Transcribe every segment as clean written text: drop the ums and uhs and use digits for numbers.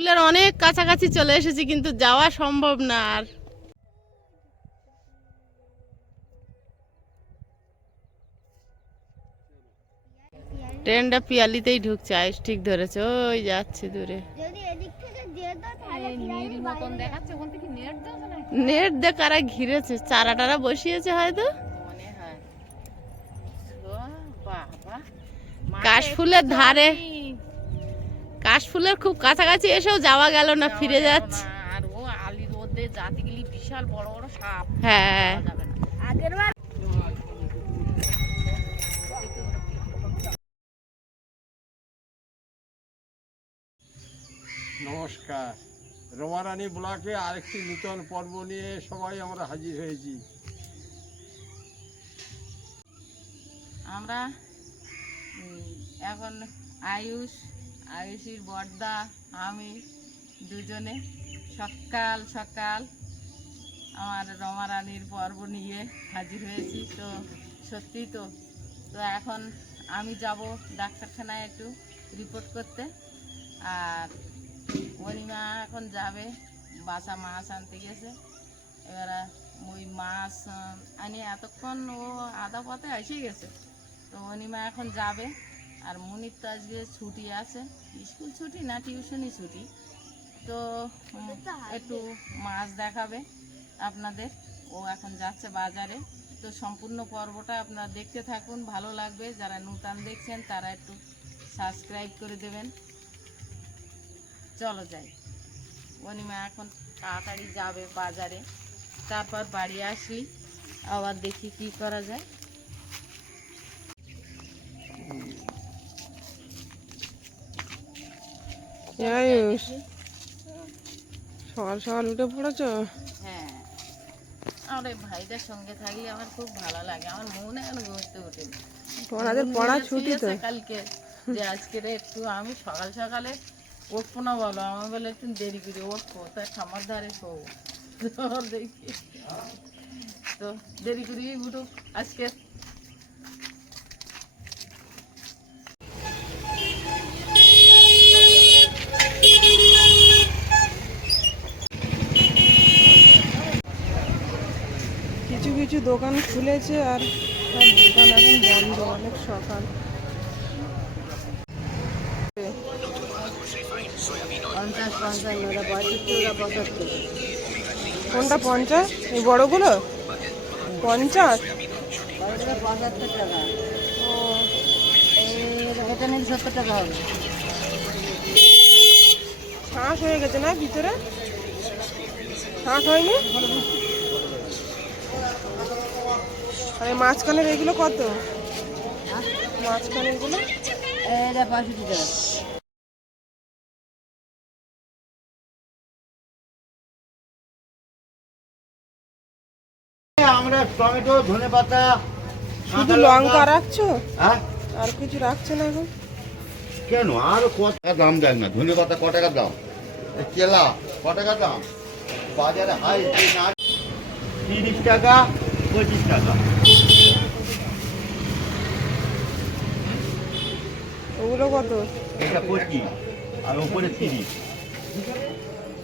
ফুলের অনেক কাছাকাছি চলে এসেছি, কিন্তু যাওয়া সম্ভব না আর। ট্রেনটা পিয়ালিতেই ঢুকছে, আয়ুষ ঠিক ধরেছে, ওই যাচ্ছে দূরে। নেট দিয়ে কারা ঘিরেছে, চারা টারা বসিয়েছে হয়তো। কাশফুলের ধারে, কাশফুলের খুব কাছাকাছি এসেও যাওয়া গেল না, ফিরে যাচ্ছে। আর ও আলির মধ্যে জাতিগুলি বিশাল বড় বড় সাপ। হ্যাঁ, আগেরবার নমস্কার, রমারানী ব্লকে আরেকটি নূতন পর্ব নিয়ে সবাই আমরা হাজির হয়েছি। আমরা এখন আয়ুষীর বড়দা আমি দুজনে সকাল সকাল আমার রমারানীর পর্ব নিয়ে হাজির হয়েছি। তো সত্যি তো তো এখন আমি যাব ডাক্তারখানায় একটু রিপোর্ট করতে, আর অনিমা এখন যাবে বাসা মাছ আনতে গেছে। এবারে ওই মাছ আনি এতক্ষণ ও আধা পথে এসে গেছে, তো অনিমা এখন যাবে। আর মুনির তো আজকে ছুটি আছে, স্কুল ছুটি না টিউশনই ছুটি, তো একটু মাছ দেখাবে আপনাদের। ও এখন যাচ্ছে বাজারে। তো সম্পূর্ণ পর্বটা আপনারা দেখতে থাকুন, ভালো লাগবে। যারা নূতন দেখছেন তারা একটু সাবস্ক্রাইব করে দেবেন। চলো যাই, অনিমা এখন তাড়াতাড়ি যাবে বাজারে, তারপর বাড়ি আসি আবার দেখি কি করা যায়। সকাল সকাল উঠে পড়েছ? হ্যাঁ, আমার এই ভাইটার সঙ্গে থাকলে আমার খুব ভালো লাগে। আমার মনে এখন ঘুরতে ওঠেনি, তোমাদের পড়া ছুটি তো কালকে যে আজকে একটু আমি সকাল সকালে উঠবো না, বলো আমার বলে একটু দেরি করে উঠবো, তাই খামার ধারে শোবো। দেখি তো দেরি করেই উঠো আজকে। কিছু কিছু দোকান খুলেছে আর সব দোকান এখন বন্ধ, অনেক সকাল। কোনটা 50? এই বড়গুলো 50? 75 টাকা, ও, এটা নিয়ে 70 টাকা হবে। শাঁস হয়ে গেছে না ভিতরে? শাঁস হয়নি? আর এই মাঝখানের এগুলো কত? মাঝখানের গুলো এটা 65 টাকা। আমরা টমেটো, ধনেপাতা, শুধু লঙ্কা রাখছো? হ্যাঁ আর কিছু রাখছো না এখন? কেন আরো কত টাকা দাম দেখ না, ধনেপাতা ক টাকা দাম, কেলা ক টাকা দাম, বাজারে হাই না 30 টাকা 25 টাকা। ওগুলো কত? এটা 25 আর উপরে 30।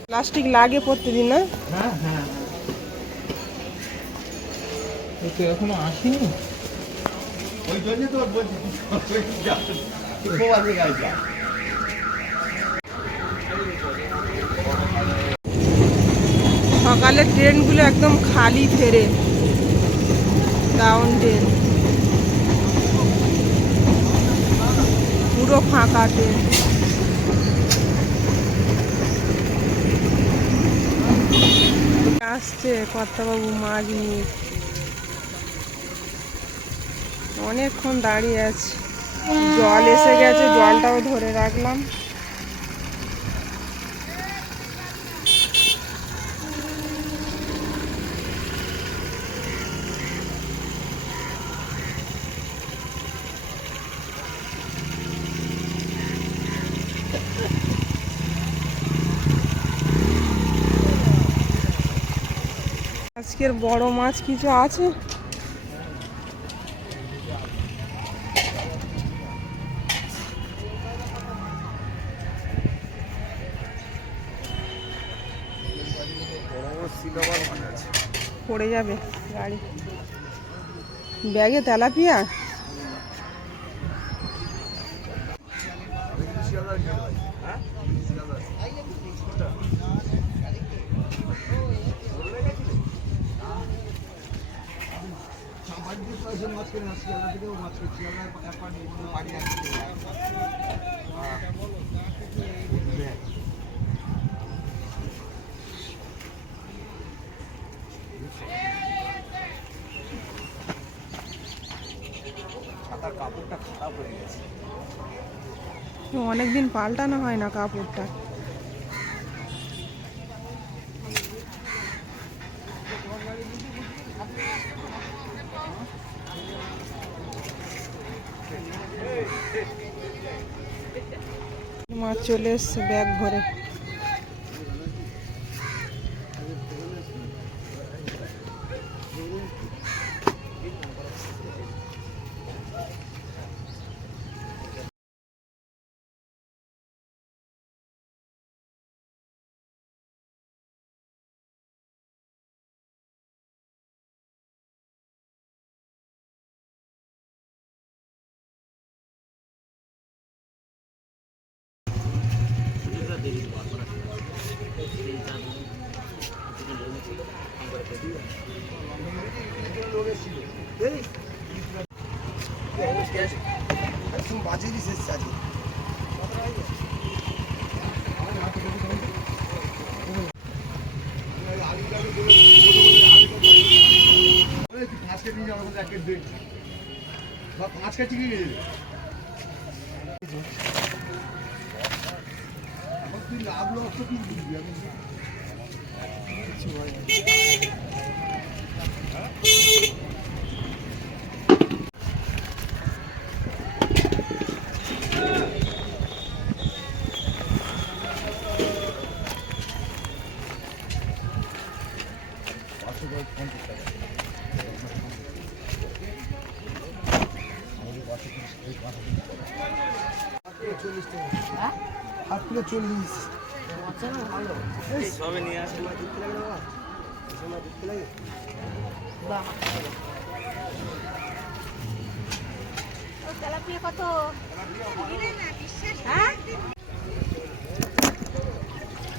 প্লাস্টিক লাগে প্রত্যেকদিন না? হ্যাঁ হ্যাঁ, তো এখনো আসেনি, ওই জন্য তো বলছি খোয়াতে গাইছা। সকালের ট্রেনগুলো একদম খালি ফেরে, ডাউন ট্রেন পুরো ফাঁকা ট্রেন। আসছে কর্তাবাবু মাছ নিয়ে, অনেকক্ষণ দাঁড়িয়ে আছে। জল এসে গেছে, জলটাও ধরে রাখলাম। আজকের বড় মাছ কিছু আছে? পড়ে যাবে গাড়ি। ব্যাগে তেলাপিয়া, অনেকদিন পাল্টানো হয় না কাপড়টা। মাছ চলে এসছে ব্যাগ ভরে।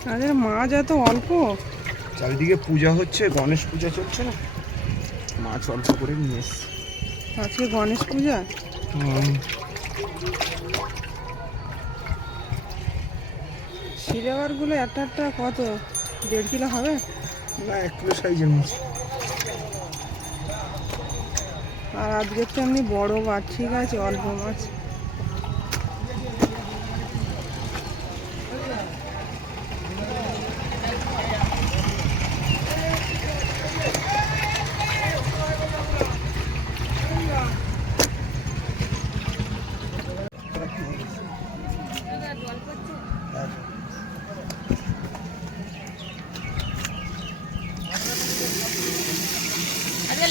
তাদের মাছ এত অল্প। চারিদিকে পূজা হচ্ছে, গণেশ পূজা চলছে না, মাছ অল্প করে নিয়ে এসছে। আজকে গণেশ পূজা। শিরাবারগুলো একটা একটা কত, 1.5 কিলো হবে না, 1 কিলো সাইজের মাছ। আর আজকে তো এমনি বড় মাছ, ঠিক আছে অল্প মাছ।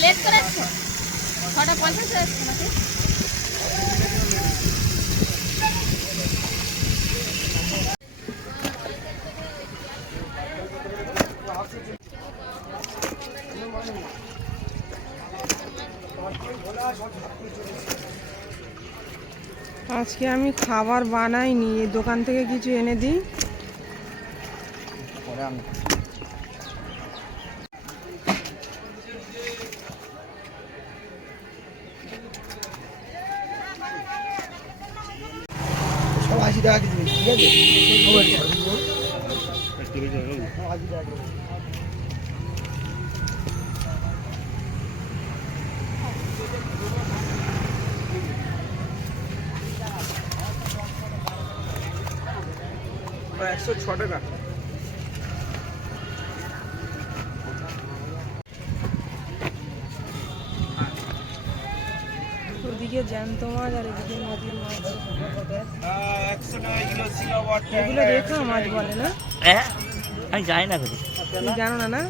লেট করে 6:50 আসছে নাকি? আজকে আমি খাবার বানাইনি, দোকান থেকে কিছু এনে দিই। সব 80 টাকা কেজি, ঠিক আছে? $106 টাকা। ওদিকে জ্যান্ত মাছ আর এদিকে নদীর মাছ। 100 টাকা কিলো ছিল বটে। এগুলো রেখা মাছ বলে না? হ্যাঁ, আমি জানি না কিছু। তুমি জানো না? না,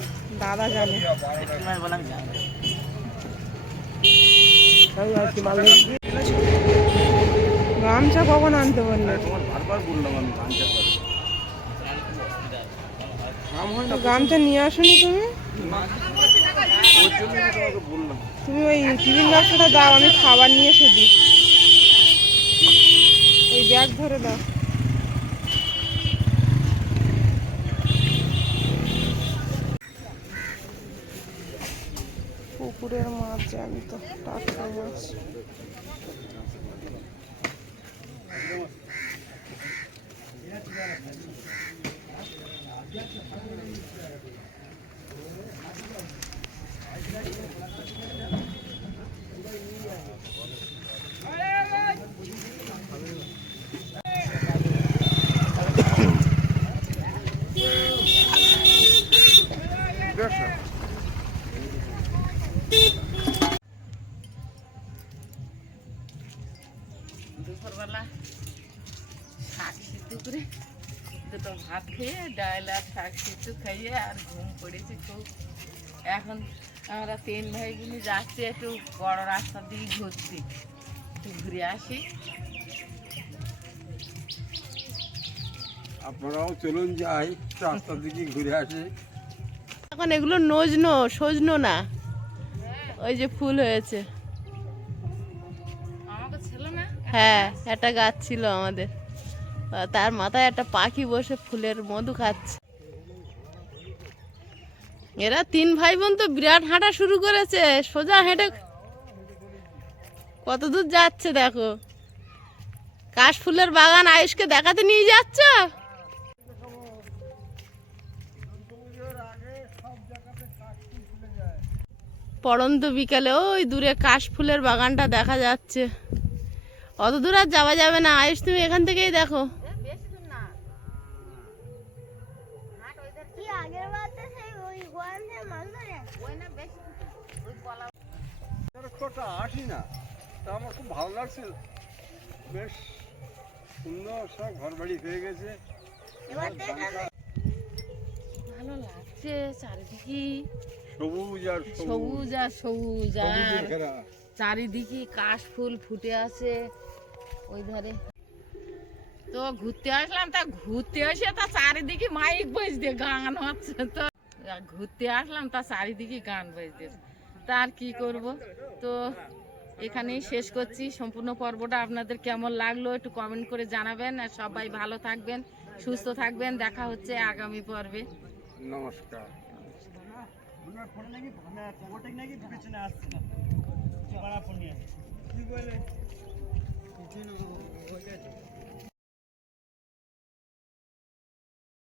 দাদা জানে। ভেটকি মাছ বলে আমি জানি না। গামছা কখন আনতে বললে? তোমার বারবার বললাম আমি গামছা করে। দাম হয় না গামছা নিয়ে আসোনি তুমি? ওর জন্য তোমাকে বললাম। তুমি ওই টিফিন বাক্সটা দাও, আমি খাবার নিয়ে এসে দিই। ওই ব্যাগ ধরে দাও। পুকুরের মাছ জ্যান্ত, টাটকা মাছ। দুপুরবেলা শাক সিদ্ধ করে দুটো ভাত খেয়ে ডাল আর শাক সিদ্ধ খাইয়ে আর ঘুম পড়েছি খুব। এখন আমরা 3 ভাই বোনে যাচ্ছি একটু বড় রাস্তার দিকে ঘুরতে, একটু ঘুরে আসি। আপনারাও চলুন যাই, রাস্তার দিকে ঘুরে আসি। এখন এগুলো নজনো সজনো না, ওই যে ফুল হয়েছে। হ্যাঁ, একটা গাছ ছিল আমাদের, তার মাথায় একটা পাখি বসে ফুলের মধু খাচ্ছে। এরা 3 ভাই বোন তো বিরাট হাঁটা শুরু করেছে, সোজা হেঁটে কত দূর যাচ্ছে দেখো। কাশ ফুলের বাগান আয়ুষকে দেখাতে নিয়ে যাচ্ছ? পড়ন্ত বিকালে ওই দূরে কাশ ফুলের বাগানটা দেখা যাচ্ছে। অত দূর আর যাওয়া যাবে না, আয়ুষ তুমি এখান থেকেই দেখো। আসি না, তা আমার খুব ভালো লাগছে, বেশ সুন্দর সব ঘর বাড়ি হয়ে গেছে। ভালো লাগছে চারিদিকে সবুজ আর সবুজ আর সবুজ, আর সবুজের ঘেরা। চারিদিকে কাশ ফুল ফুটে আছে ওই ধারে। তো ঘুরতে আসলাম, তা ঘুরতে এসে তা চারিদিকে মাইক বাজছে, গান হচ্ছে। তো ঘুরতে আসলাম, তা চারিদিকে গান বাজছে, তা আর কি করব। তো এখানেই শেষ করছি। সম্পূর্ণ পর্বটা আপনাদের কেমন লাগলো একটু কমেন্ট করে জানাবেন। আর সবাই ভালো থাকবেন, সুস্থ থাকবেন। দেখা হচ্ছে আগামী পর্বে। নমস্কার।